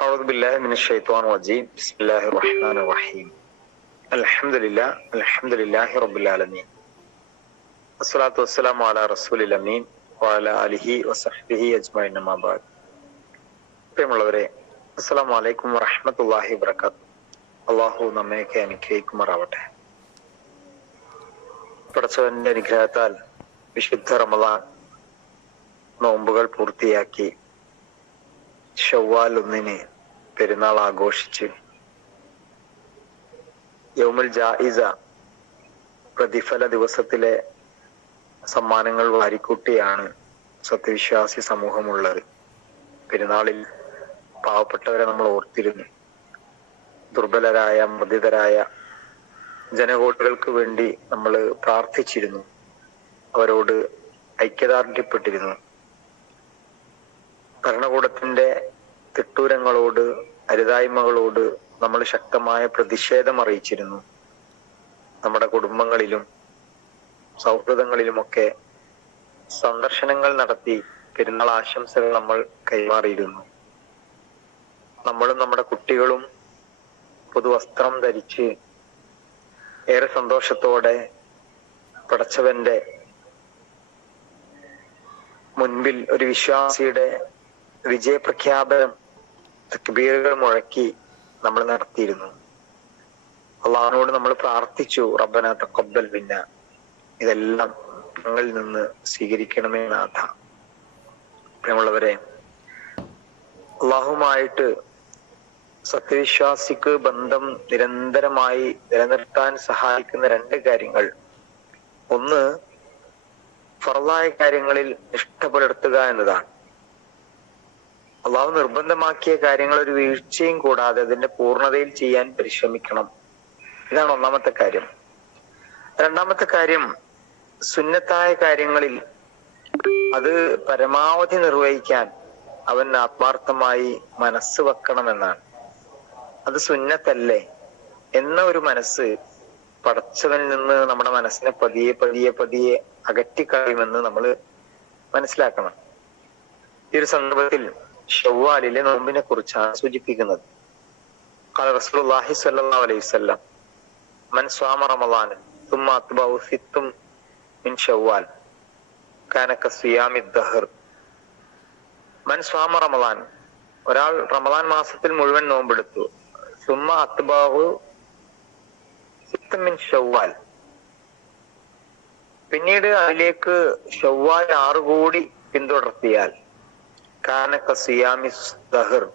أعوذ بالله من الشيطان الرجيم بسم الله الرحمن الرحيم الحمد لله الحمد لله رب العالمين الصلاة والسلام على رسول الأمين وعلى آله وصحبه أجمعين أما بعد പ്രിയമുള്ളവരെ അസ്സലാമു അലൈക്കും വറഹ്മത്തുള്ളാഹി വബറകാത്ത് അള്ളാഹു നമ്മയൊക്കെ അനുഗ്രഹിക്കുമാറാവട്ടെ പടച്ചവന്റെ അനുഗ്രഹത്താൽ വിശുദ്ധ റമദാൻ നോമ്പുകൾ പൂർത്തിയാക്കി ഷവ്വാൽ ഒന്നിന് പെരുന്നാൾ ആഘോഷിച്ച് യൗമുൽ ജായിസ പ്രതിഫല ദിവസത്തിലെ സമ്മാനങ്ങൾ വാരിക്കൂട്ടിയാണ് സത്യവിശ്വാസി സമൂഹമുള്ളത്. പെരുന്നാളിൽ പാവപ്പെട്ടവരെ നമ്മൾ ഓർത്തിരുന്നു. ദുർബലരായ മർദ്ദിതരായ ജനകോട്ടുകൾക്ക് വേണ്ടി നമ്മൾ പ്രാർത്ഥിച്ചിരുന്നു. അവരോട് ഐക്യദാർഢ്യപ്പെട്ടിരുന്നു. ഭരണകൂടത്തിന്റെ തിട്ടൂരങ്ങളോട് അരുതായ്മകളോട് നമ്മൾ ശക്തമായ പ്രതിഷേധം അറിയിച്ചിരുന്നു. നമ്മുടെ കുടുംബങ്ങളിലും സൗഹൃദങ്ങളിലുമൊക്കെ സന്ദർശനങ്ങൾ നടത്തി പെരുന്നാൾ ആശംസകൾ നമ്മൾ കൈമാറിയിരുന്നു. നമ്മളും നമ്മുടെ കുട്ടികളും പുതുവസ്ത്രം ധരിച്ച് ഏറെ സന്തോഷത്തോടെ പടച്ചവന്റെ മുൻപിൽ ഒരു വിശ്വാസിയുടെ വിജയപ്രഖ്യാപനം തക്ബീറുകൾ മുഴക്കി നമ്മൾ നടത്തിയിരുന്നു. അള്ളാഹിനോട് നമ്മൾ പ്രാർത്ഥിച്ചു റബ്ബന തക്കബൽ പിന്ന ഇതെല്ലാം ഞങ്ങളിൽ നിന്ന് സ്വീകരിക്കണമേ നാഥ. പ്രിയമുള്ളവരെ അള്ളാഹുമായിട്ട് സത്യവിശ്വാസിക്ക് ബന്ധം നിരന്തരമായി നിലനിർത്താൻ സഹായിക്കുന്ന രണ്ട് കാര്യങ്ങൾ. ഒന്ന് ഫറലായ കാര്യങ്ങളിൽ നിഷ്ഠ പുലർത്തുക എന്നതാണ്. അള്ളാഹു നിർബന്ധമാക്കിയ കാര്യങ്ങൾ ഒരു വീഴ്ചയും കൂടാതെ അതിന്റെ പൂർണതയിൽ ചെയ്യാൻ പരിശ്രമിക്കണം. ഇതാണ് ഒന്നാമത്തെ കാര്യം. രണ്ടാമത്തെ കാര്യം സുന്നത്തായ കാര്യങ്ങളിൽ അത് പരമാവധി നിർവഹിക്കാൻ അവൻ ആത്മാർത്ഥമായി മനസ്സ് വെക്കണമെന്നാണ്. അത് സുന്നത്തല്ലേ? എന്ന ഒരു മനസ്സ് പടച്ചവനിൽ നിന്ന് നമ്മുടെ മനസ്സിനെ പതിയെ പതിയെ പതിയെ അകറ്റിക്കളയുമെന്ന് നമ്മൾ മനസ്സിലാക്കണം. ഈ ഒരു സന്ദർഭത്തിൽ ഷവ്വാലിലെ നോമ്പിനെ കുറിച്ചാണ് സൂചിപ്പിക്കുന്നത് قال رسول الله صلى الله عليه وسلم من صام رمضان ثم أتبعه ست من شوال كان كصيام الدهر من صام رمضان ഒരാൾ റമദാൻ മാസത്തിൽ മുഴുവൻ നോമ്പെടുത്തു സുമ്മ അത്ബാഹു മിൻ ഷവ്വാൽ പിന്നീട് അതിലേക്ക് ഷവ്വാൽ ആറ് കൂടി പിന്തുടർത്തിയാൽ കാനക്ക സിയാമിസ് ദഹർ.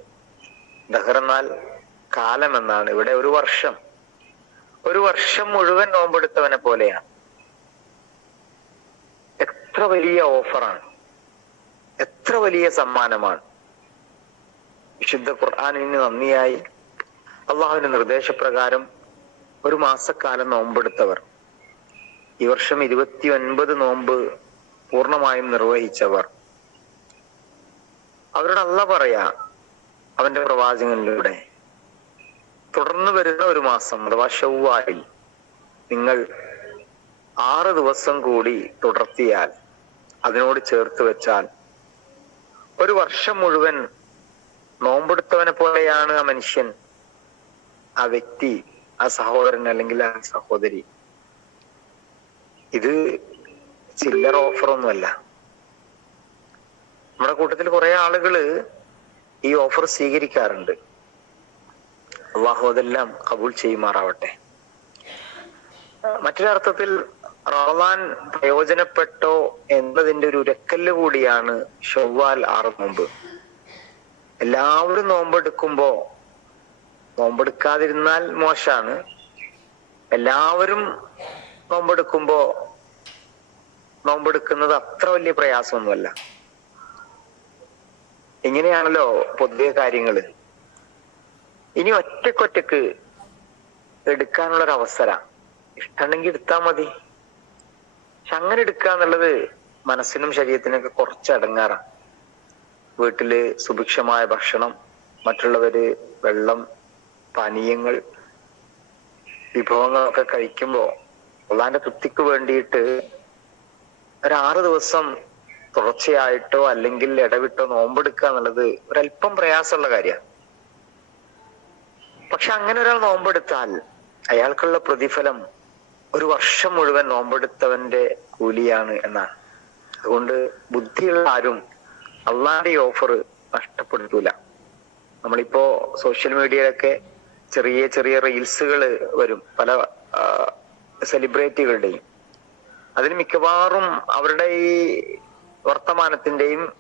ദഹർ എന്നാൽ കാലം എന്നാണ് ഇവിടെ ഒരു വർഷം. ഒരു വർഷം മുഴുവൻ നോമ്പെടുത്തവനെ പോലെയാണ്. എത്ര വലിയ ഓഫറാണ്. എത്ര വലിയ സമ്മാനമാണ്. വിശുദ്ധ ഖുർആാനിന് നന്ദിയായി. അള്ളാഹുവിന്റെ നിർദ്ദേശപ്രകാരം ഒരു മാസക്കാലം നോമ്പെടുത്തവർ. ഈ വർഷം ഇരുപത്തി ഒൻപത് നോമ്പ് പൂർണമായും നിർവഹിച്ചവർ. അവരോട് അല്ല പറയാ അവന്റെ പ്രവാചകനിലൂടെ. തുടർന്ന് വരുന്ന ഒരു മാസം അഥവാ ഷവ്വാലിൽ നിങ്ങൾ ആറ് ദിവസം കൂടി തുടർത്തിയാൽ അതിനോട് ചേർത്ത് വെച്ചാൽ ഒരു വർഷം മുഴുവൻ നോമ്പെടുത്തവനെ പോലെയാണ് ആ മനുഷ്യൻ ആ വ്യക്തി ആ സഹോദരൻ അല്ലെങ്കിൽ ആ സഹോദരി. ഇത് ചില്ലറ ഓഫറൊന്നുമല്ല നമ്മുടെ കൂട്ടത്തിൽ കുറെ ആളുകൾ ഈ ഓഫർ സ്വീകരിക്കാറുണ്ട്. അള്ളാഹു അതെല്ലാം കബൂൾ ചെയ്യുമാറാവട്ടെ. മറ്റൊരർത്ഥത്തിൽ റമദാൻ പ്രയോജനപ്പെട്ടോ എന്നതിന്റെ ഒരു ഉരക്കല്ല് കൂടിയാണ് ഷവ്വാൽ ആറ് നോമ്പ് എല്ലാവരും നോമ്പെടുക്കുമ്പോ നോമ്പെടുക്കാതിരുന്നാൽ മോശാണ്. എല്ലാവരും നോമ്പെടുക്കുമ്പോ നോമ്പെടുക്കുന്നത് അത്ര വലിയ പ്രയാസമൊന്നുമല്ല. ഇങ്ങനെയാണല്ലോ പൊതുവെ കാര്യങ്ങൾ? ഇനി ഒറ്റക്കൊറ്റക്ക് എടുക്കാനുള്ള ഒരു അവസര ഇഷ്ടമുണ്ടെങ്കിൽ എടുത്താൽ മതി. പക്ഷെ അങ്ങനെ എടുക്കുക എന്നുള്ളത് മനസ്സിനും ശരീരത്തിനൊക്കെ കുറച്ച് അടങ്ങാറാണ് വീട്ടിൽ സുഭിക്ഷമായ ഭക്ഷണം മറ്റുള്ളവര് വെള്ളം പാനീയങ്ങൾ വിഭവങ്ങളൊക്കെ കഴിക്കുമ്പോ അള്ളാന്റെ തൃപ്തിക്ക് വേണ്ടിയിട്ട് ഒരാറ് ദിവസം തുടർച്ചയായിട്ടോ അല്ലെങ്കിൽ ഇടവിട്ടോ നോമ്പെടുക്കുക എന്നുള്ളത് ഒരല്പം പ്രയാസമുള്ള കാര്യമാണ്. പക്ഷെ അങ്ങനെ ഒരാൾ നോമ്പെടുത്താൽ അയാൾക്കുള്ള പ്രതിഫലം ഒരു വർഷം മുഴുവൻ നോമ്പെടുത്തവന്റെ കൂലിയാണ് എന്നാണ്. അതുകൊണ്ട് ബുദ്ധിയുള്ള ആരും അള്ളാന്റെ ഓഫർ നഷ്ടപ്പെടുത്തൂല. നമ്മളിപ്പോ സോഷ്യൽ മീഡിയയിലൊക്കെ ചെറിയ ചെറിയ റീൽസുകൾ വരും പല സെലിബ്രിറ്റികളുടെയും. അതിന് മിക്കവാറും അവരുടെ ഈ വർത്തമാനത്തിന്റെയും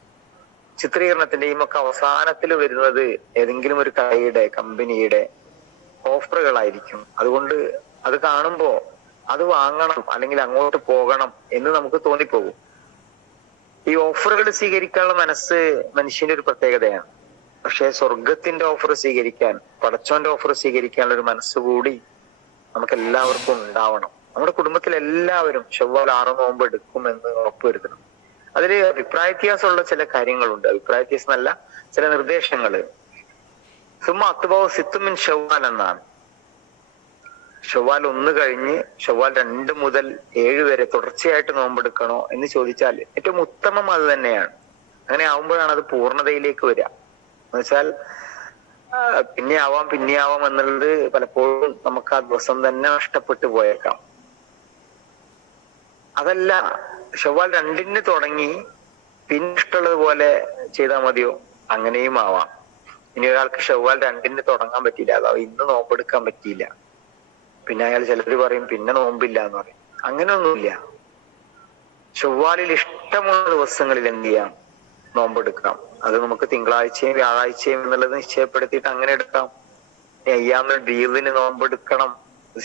ചിത്രീകരണത്തിന്റെയും ഒക്കെ അവസാനത്തിൽ വരുന്നത് ഏതെങ്കിലും ഒരു കടയുടെ കമ്പനിയുടെ ഓഫറുകളായിരിക്കും. അതുകൊണ്ട് അത് കാണുമ്പോ അത് വാങ്ങണം അല്ലെങ്കിൽ അങ്ങോട്ട് പോകണം എന്ന് നമുക്ക് തോന്നിപ്പോകും. ഈ ഓഫറുകൾ സ്വീകരിക്കാനുള്ള മനസ്സ് മനുഷ്യന്റെ ഒരു പ്രത്യേകതയാണ്. പക്ഷെ സ്വർഗത്തിന്റെ ഓഫർ സ്വീകരിക്കാൻ പടച്ചോന്റെ ഓഫർ സ്വീകരിക്കാനുള്ള ഒരു മനസ്സ് കൂടി നമുക്ക് എല്ലാവർക്കും ഉണ്ടാവണം. നമ്മുടെ കുടുംബത്തിൽ എല്ലാവരും ചൊവ്വാൽ ആറ് നോമ്പ് എടുക്കുമെന്ന് ഉറപ്പുവരുത്തണം അതിൽ അഭിപ്രായ വ്യത്യാസമുള്ള ചില കാര്യങ്ങളുണ്ട്. അഭിപ്രായ വ്യത്യാസം അല്ല ചില നിർദ്ദേശങ്ങൾ സുമ അത്തുബാവ് സിത്തുമിൻ ഷവ്വാൽ എന്നാണ്. ഷവ്വാൽ ഒന്ന് കഴിഞ്ഞ് ഷവ്വാൽ രണ്ട് മുതൽ ഏഴ് വരെ തുടർച്ചയായിട്ട് നോമ്പെടുക്കണോ എന്ന് ചോദിച്ചാൽ ഏറ്റവും ഉത്തമം അത് തന്നെയാണ്. അങ്ങനെ ആവുമ്പോഴാണ് അത് പൂർണതയിലേക്ക് വരിക. എന്നുവെച്ചാൽ പിന്നെ ആവാം പിന്നെ ആവാം എന്നുള്ളത് പലപ്പോഴും നമുക്ക് ആ ദിവസം തന്നെ നഷ്ടപ്പെട്ടു പോയേക്കാം. അതല്ല ഷവ്വാൽ രണ്ടിന് തുടങ്ങി പിന്നെ ഇഷ്ടമുള്ളത് പോലെ ചെയ്താൽ മതിയോ? അങ്ങനെയും ആവാം. ഇനി ഒരാൾക്ക് ഷവ്വാൽ രണ്ടിന് തുടങ്ങാൻ പറ്റിയില്ല. അതാ ഇന്ന് നോമ്പെടുക്കാൻ പറ്റിയില്ല. പിന്നെ അയാൾ ചിലർ പറയും പിന്നെ നോമ്പില്ല എന്ന് പറയും. അങ്ങനെയൊന്നുമില്ല. ചൊവ്വാലിൽ ഇഷ്ടമുള്ള ദിവസങ്ങളിൽ എന്ത് ചെയ്യാം? നോമ്പെടുക്കാം. അത് നമുക്ക് തിങ്കളാഴ്ചയും വ്യാഴാഴ്ചയും എന്നുള്ളത് നിശ്ചയപ്പെടുത്തിയിട്ട് അങ്ങനെ എടുക്കാം. അയ്യാന്ന് ഡീവിന് നോമ്പെടുക്കണം.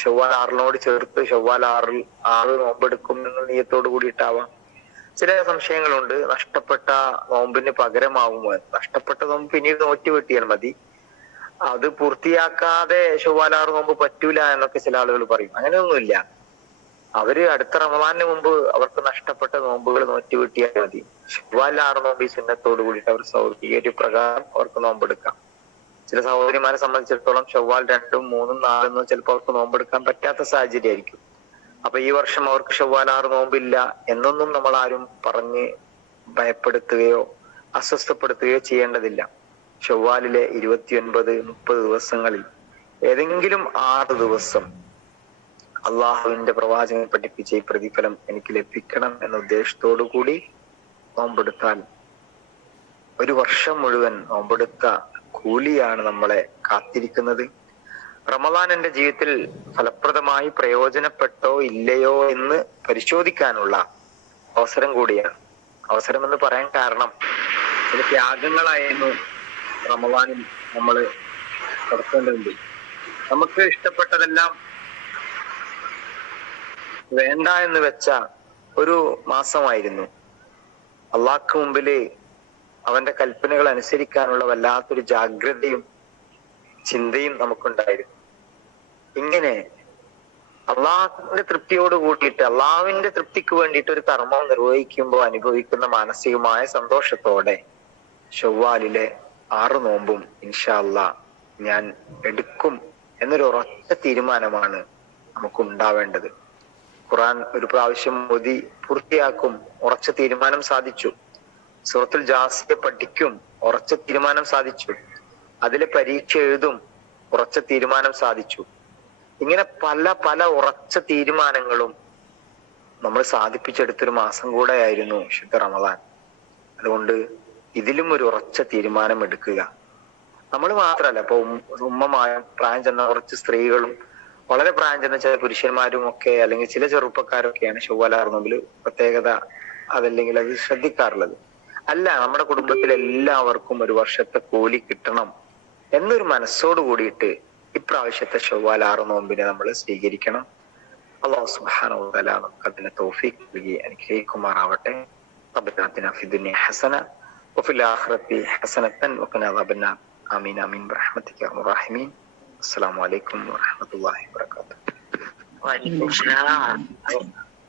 ചൊവ്വാൽ ആറിനോട് ചേർത്ത് ചൊവ്വാൽ ആറിൽ ആറ് നോമ്പെടുക്കും എന്ന നീയത്തോട് കൂടിയിട്ടാവാം. ചില സംശയങ്ങളുണ്ട്. നഷ്ടപ്പെട്ട നോമ്പിന് പകരമാവുമോ നഷ്ടപ്പെട്ട നോമ്പ് പിന്നീട് നോറ്റി വെട്ടിയാൽ മതി. അത് പൂർത്തിയാക്കാതെ ചൊവ്വാലാറ് നോമ്പ് പറ്റൂല എന്നൊക്കെ ചില ആളുകൾ പറയും. അങ്ങനെയൊന്നുമില്ല. അവർ അടുത്ത റമദാനിന് മുമ്പ് അവർക്ക് നഷ്ടപ്പെട്ട നോമ്പുകൾ നോറ്റി വെട്ടിയാൽ മതി. ചൊവ്വാൽ ആറ് നോമ്പ് ഈ ചിഹ്നത്തോട് കൂടിയിട്ട് അവർ സൗകര്യ പ്രകാരം അവർക്ക് നോമ്പെടുക്കാം. ചില സഹോദരിമാരെ സംബന്ധിച്ചിടത്തോളം ചൊവ്വാൽ രണ്ടും മൂന്നും നാലും ചിലപ്പോൾ അവർക്ക് നോമ്പെടുക്കാൻ പറ്റാത്ത സാഹചര്യമായിരിക്കും. അപ്പൊ ഈ വർഷം അവർക്ക് ചൊവ്വാൽ ആറ് നോമ്പില്ല എന്നൊന്നും നമ്മൾ ആരും പറഞ്ഞ് ഭയപ്പെടുത്തുകയോ അസ്വസ്ഥപ്പെടുത്തുകയോ ചെയ്യേണ്ടതില്ല. ചൊവ്വാലിലെ ഇരുപത്തിയൊൻപത് മുപ്പത് ദിവസങ്ങളിൽ ഏതെങ്കിലും ആറ് ദിവസം അള്ളാഹുവിന്റെ പ്രവാചകൻ പഠിപ്പിച്ച ഈ പ്രതിഫലം എനിക്ക് ലഭിക്കണം എന്ന ഉദ്ദേശത്തോടു കൂടി നോമ്പെടുത്താൽ ഒരു വർഷം മുഴുവൻ നോമ്പെടുത്ത കൂലിയാണ് നമ്മളെ കാത്തിരിക്കുന്നത്. റമദാൻ എന്റെ ജീവിതത്തിൽ ഫലപ്രദമായി പ്രയോജനപ്പെട്ടോ ഇല്ലയോ എന്ന് പരിശോധിക്കാനുള്ള അവസരം കൂടിയാണ്. അവസരം എന്ന് പറയാൻ കാരണം ചില ത്യാഗങ്ങളായിരുന്നു റമദാനിൽ നമ്മൾ നടത്തേണ്ടതുണ്ട് നമുക്ക് ഇഷ്ടപ്പെട്ടതെല്ലാം വേണ്ട എന്ന് വെച്ച ഒരു മാസമായിരുന്നു. അള്ളാഹ്ക്ക് മുമ്പിൽ അവന്റെ കൽപ്പനകൾ അനുസരിക്കാനുള്ള വല്ലാത്തൊരു ജാഗ്രതയും ചിന്തയും നമുക്കുണ്ടായിരുന്നു. ഇങ്ങനെ അള്ളാഹുവിന്റെ തൃപ്തിയോട് കൂടിയിട്ട് അള്ളാഹുവിന്റെ തൃപ്തിക്ക് വേണ്ടിയിട്ട് ഒരു കർമ്മം നിർവഹിക്കുമ്പോൾ അനുഭവിക്കുന്ന മാനസികമായ സന്തോഷത്തോടെ ചൊവ്വാലിലെ ആറു നോമ്പും ഇൻഷാല്ല ഞാൻ എടുക്കും എന്നൊരു ഉറച്ച തീരുമാനമാണ് നമുക്ക് ഉണ്ടാവേണ്ടത് ഖുറാൻ ഒരു പ്രാവശ്യം മോദി പൂർത്തിയാക്കും ഉറച്ച തീരുമാനം സാധിച്ചു. സൂറത്തുൽ ജാസിയെ പഠിക്കും ഉറച്ച തീരുമാനം സാധിച്ചു. അതിലെ പരീക്ഷ എഴുതും ഉറച്ച തീരുമാനം സാധിച്ചു. ഇങ്ങനെ പല പല ഉറച്ച തീരുമാനങ്ങളും നമ്മൾ സാധിപ്പിച്ചെടുത്തൊരു മാസം കൂടെ ആയിരുന്നു ശുദ്ധ റമദാൻ. അതുകൊണ്ട് ഇതിലും ഒരു ഉറച്ച തീരുമാനം എടുക്കുക. നമ്മൾ മാത്രമല്ല ഇപ്പൊ ഉമ്മമായ പ്രായം ചെന്ന കുറച്ച് സ്ത്രീകളും വളരെ പ്രായം ചെന്ന ചില പുരുഷന്മാരും ഒക്കെ അല്ലെങ്കിൽ ചില ചെറുപ്പക്കാരൊക്കെയാണ് ചൊവ്വാലാർ പ്രത്യേകത അതല്ലെങ്കിൽ അത് ശ്രദ്ധിക്കാറുള്ളത്. അല്ല നമ്മുടെ കുടുംബത്തിൽ എല്ലാവർക്കും ഒരു വർഷത്തെ കൂലി കിട്ടണം എന്നൊരു മനസ്സോട് കൂടിയിട്ട് ഇപ്രാവശ്യത്തെ ചൊവ്വാൽ ആറ് നോമ്പിനെ നമ്മൾ സ്വീകരിക്കണം. അള്ളാഹു സുബാന നമുക്ക് അതിന് തോഫീക്ക് നൽകി അനുഗ്രഹിക്കുമാറാവട്ടെ. ഹസന ഹസനത്തൻ ആമീൻ ആമീൻ. അസ്സാം വലൈക്കും വാഹമത്തല്ലാഹി വാത്തു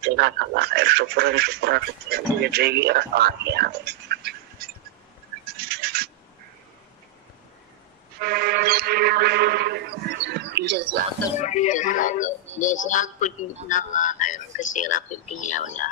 तेरा खाला है शुक्र शुक्र ये जाएगी यार आ गया जजाक जजाक जजाक कुछ ना है कसीरा पे दुनिया वाला